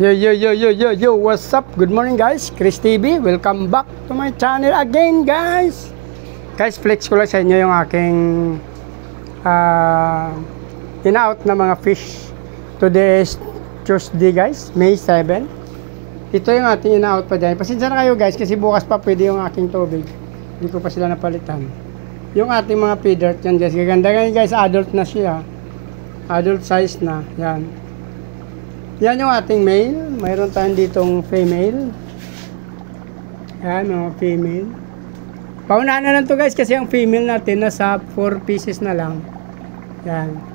Yo, what's up? Good morning guys, Chris TV. Welcome back to my channel again guys. Guys, flex ko lang sa inyo yung aking in-out na mga fish. Today is Tuesday guys, May 7. Ito yung ating in-out pa dyan. Pasensya na kayo guys kasi bukas pa pwede yung aking tubig. Hindi ko pa sila napalitan. Yung ating mga feeder yan guys. Gaganda ganyan guys, adult na siya. Adult size na, yan. Yan yung ating male. Mayroon tayong ditong female. Yan, mga female. Paunahan na lang to guys kasi ang female natin nasa 4 pieces na lang. Yan.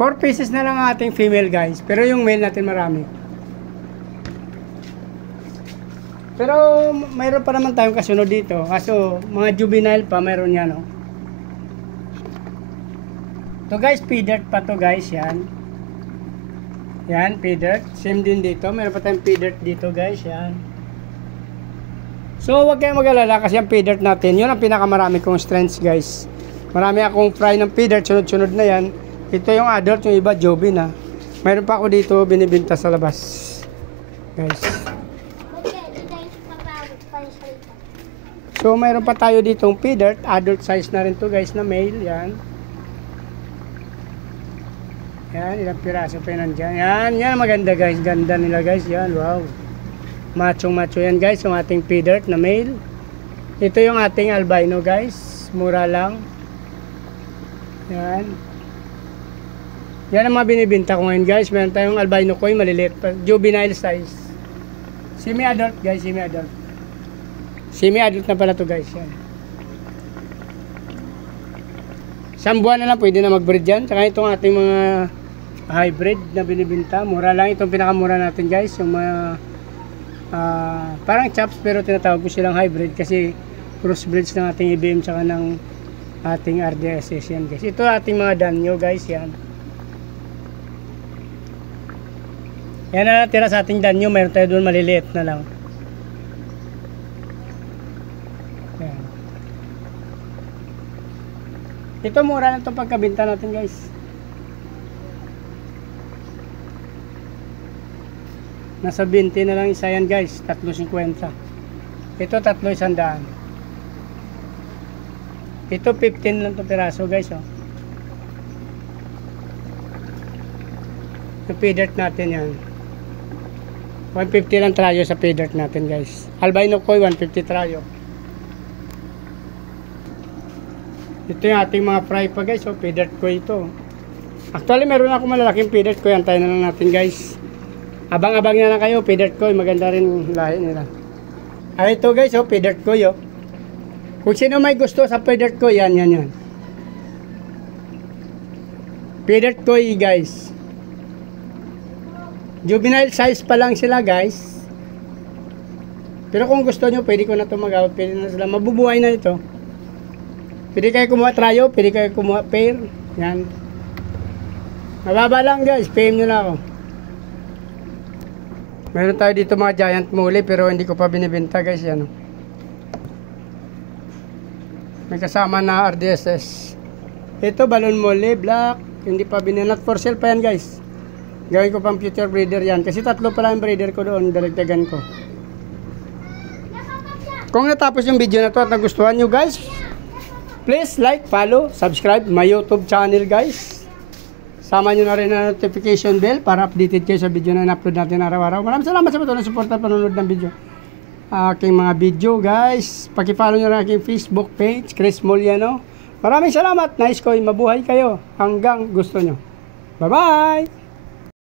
Four pieces na lang ang ating female guys. Pero yung male natin marami. Pero mayroon pa naman tayong kasunod dito. Kaso mga juvenile pa mayroon yan. Oh. To guys, feeder pa to guys. Yan. Yan, feeder. Same din dito. Mayroon pa tayong feeder dito guys. Yan. So huwag kayong mag-alala kasi ang feeder natin, yun ang pinakamarami kong strengths guys. Marami akong fry ng feeder. Sunod-sunod na yan. Ito yung adult, yung iba jovie na. Mayroon pa ako dito binibinta sa labas. Guys. So mayroon pa tayo ditong feeder, adult size na rin to guys na male, yan. Yan, ilang piraso pa yun nandyan. Yan maganda guys, ganda nila guys, yan, wow. Macho yan guys, yung ating feeder na male. Ito yung ating albino guys, mura lang. Yan. Yan ang mga binibinta ko ngayon guys. Meron tayong albino koi, maliliit pa. Juvenile size. Semi-adult guys, semi-adult. Semi-adult na pala to guys. Yan. Isang buwan na lang pwede na mag-breed yan. Tsaka itong ating mga hybrid na binibinta. Mura lang. Itong pinakamura natin guys. Yung mga parang chops pero tinatawag ko silang hybrid kasi crossbreeds ng ating IBM tsaka ng ating RDSS yan guys. Ito ating mga danyo guys. Yan. Yan na natira sa ating danyo. Mayroon tayo doon maliliit na lang. Yan. Ito mura na itong pagkabinta natin guys. Nasa 20 na lang isa yan guys. 3.50. Ito 300. Ito 15 lang itong piraso guys. Oh. Yung feeder natin yan. 150 lang trayo sa feeder natin guys. Albino koi 150 trayo. Ito yung ating mga fry pa guys. So feeder koi ito. Actually meron ako malalaking feeder koi. Antayin na lang natin guys. Abang-abang na lang kayo. Feeder koi. Maganda rin lahi nila. Ay ito guys. So feeder koi. Oh. Kung sino may gusto sa feeder koi. Yan. Feeder koi guys. Juvenile size pa lang sila guys. Pero kung gusto nyo pwede ko na ito mag-out. Pwede na sila. Mabubuhay na ito. Pwede kayo kumuha trayo. Pwede kayo kumuha pair. Yan. Mababa lang guys. PM nyo na ako. Meron tayo dito mga giant mole. Pero hindi ko pa binibenta guys. Yan. May kasama na RDSS. Ito balon mole. Black. Hindi pa binibenta. Not for sale pa yan guys. Gawin ko pang future breeder yan. Kasi tatlo pala yung breeder ko doon. Dalagdagan ko. Kung natapos yung video na to at nagustuhan nyo guys, please like, follow, subscribe my YouTube channel guys. Sama nyo na rin ang notification bell para updated kayo sa video na in-upload natin araw-araw. Maraming salamat sa patuloy na support at panonood ng video. Aking mga video guys. Paki-follow nyo na aking Facebook page, Chris Moliano. Maraming salamat. Nice ko. Mabuhay kayo hanggang gusto nyo. Bye-bye!